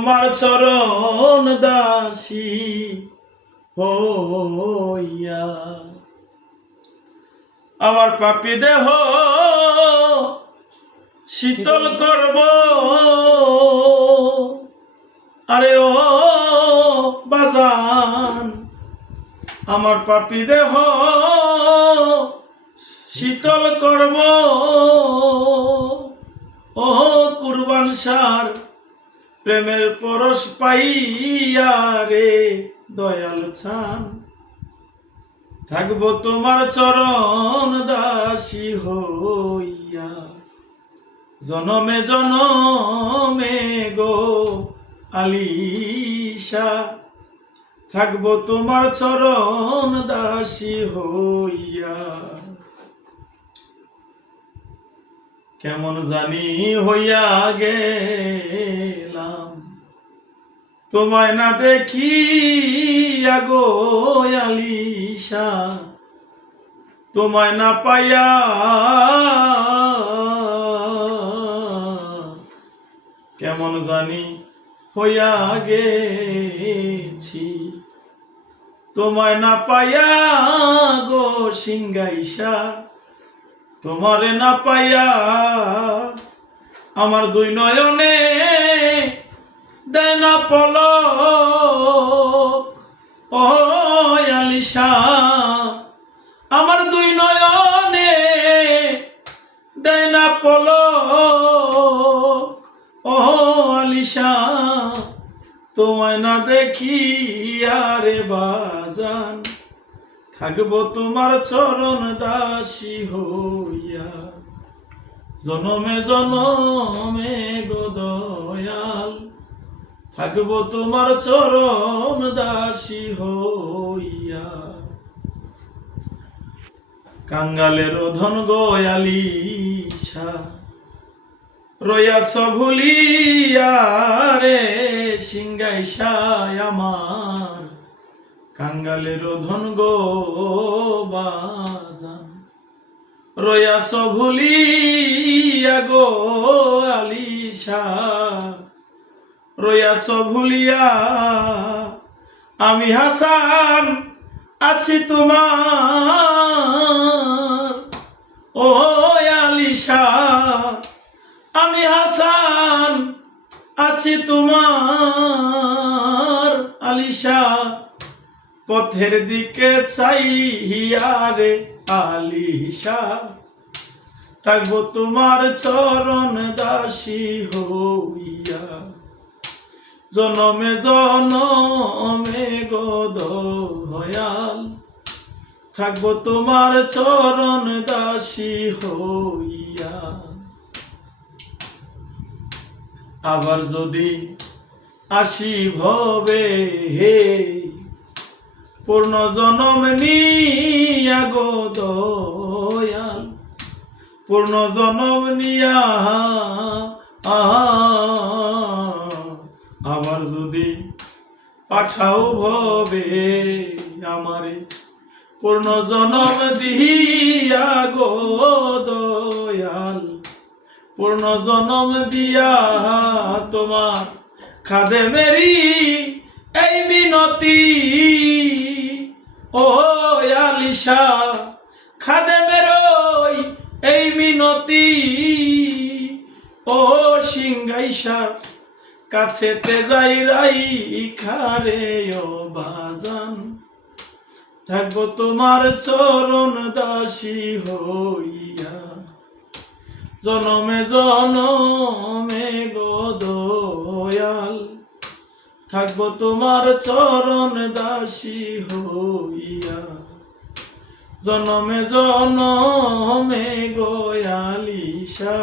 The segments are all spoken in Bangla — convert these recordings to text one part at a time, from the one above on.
তোমার চরণ দাসী হইয়া আমার পাপী দেহ শীতল করব। আরে ও বাজান আমার পাপী দেহ শীতল করব। ও কুরবান সার প্রেমের পরশ পাইয়া রে দয়াল ছান থাকবো তোমার চরণ দাসী হইয়া জনমে জনমে গো আলিশা থাকবো তোমার চরণ দাসী হইয়া। কেমন জানি হইয়া গেলাম তোমায় না দেখিয়া গো আলিশা তোমায় না পাইয়া কেমন জানি হইয়া গেছি তোমায় না পাইয়া গো সিংগাইসা তোমারে না পাইয়া আমার দুই নয়নে দেয় না পলক। ও আলিশা আমার দুই নয়নে দেয় না পলক। ও আলিশা তোমায় না দেখি আরে বাজান থাকবো তোমার চরণ দাসী হইয়া জনমে জনমে গো দয়াল থাকবো তোমার চরণ দাসী হইয়া। কাঙ্গালের ধন গো আলিশা রয়াছ ভুলিয়া রে সিংগাইসা আমার কাঙ্গালের ধন গো বাজান রয়াছ ভুলিয়া গো আলিশা রয়াছ ভুলিয়া আমি হাসান আছি তোমার। ও আলিশা আমি হাসান আছি তোমার। আলিশা পথের দিকে চাইয়া রে আলিশা থাকবো তোমার চরণ দাসী হইয়া জনমে জনমে গো দয়াল থাকবো তোমার চরণ দাসী হইয়া। আবার যদি আসি ভবে হে পূর্ণ জনম নিয়া গো দয়াল পূর্ণ জনম নিয়া আবার যদি পাঠাও ভবে আমারে পূর্ণ জনম দিয়া গো দয়াল পূর্ণ জনম দিয়া তোমার খাদে মেরি এই মিনতি। ও আলিশা খাদে মেরই এই মিনতি। ও সিংগাইসা কাছেতে যাই রাই খারে ও বাজান থাকবো তোমার চরণ দাসী হইয়া জনমে জনমে গো দয়াল থাকবো তোমার চরণ দাসী হইয়া জনমে জনমে গো আলিশা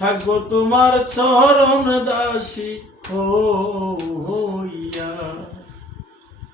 থাকবো তোমার চরণ দাসী হইয়া।